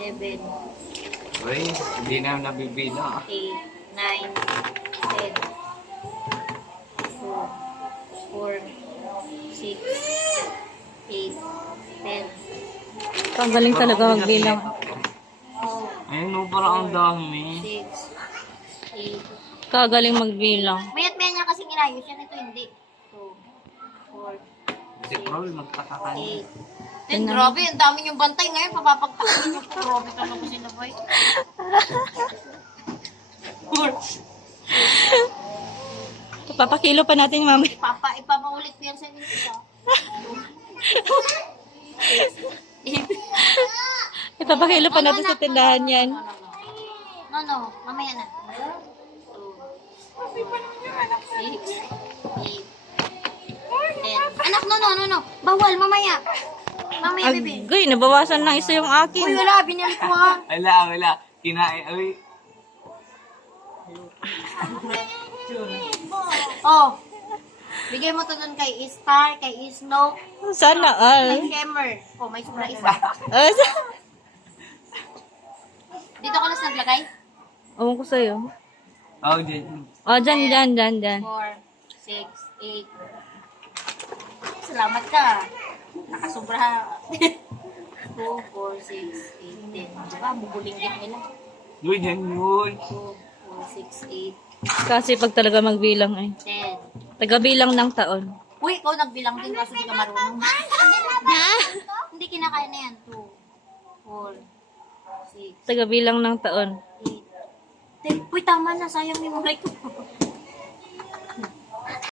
7, Uy, hindi na nabibila. 8, 9, 10, 2, 4, 6, 8, 10, Ang galing talaga magbilang. 2, Ayun, no, parang ang dami. 6, 8. Kagaling magbilang. Mayat maya niya kasing inayos yan. Ito hindi. 2, 4, Si Prol, magtaka ka niya. 8. Then, grabe, ang dami yung bantay ngayon. Papapagtakin yung grabe ka lang kasi na boy. 4. Papakilo pa natin, mami. Ipapaulit ko yan sa inyo. 8. Ipapakilo pa natin sa tindahan yan. No. Mamaya na. 2, 6, 8, 10. Anak, no. Bawal, mamaya. Mamaya, bebe. Agay, nabawasan lang isa yung Uy, akin. wala. Binalik ko ha. Wala. Kinain, uy. Oh. Bigay mo to dun kay Star, kay Snow, Sana kay all. Shimmer. Oh, may sobra isa. Dito ka lang naglagay? Ewan ko sa'yo. Oh, dyan. O, dyan. 4, 6, 8. Salamat ka. Nakasobra. 2, 4, 6, 8, 10. Diba? Bubulinggit nila. Uy, dyan yun. 2, 4, 6, 8, Kasi pag talaga magbilang eh. 10. Tagabilang ng taon. Uy, ikaw nagbilang din kaso di ka marunong. Hindi kinakaya na yan. 2, 4, 6, Tagabilang ng taon. 8, 10. Uy, tama na. Sayang yung mulay ko.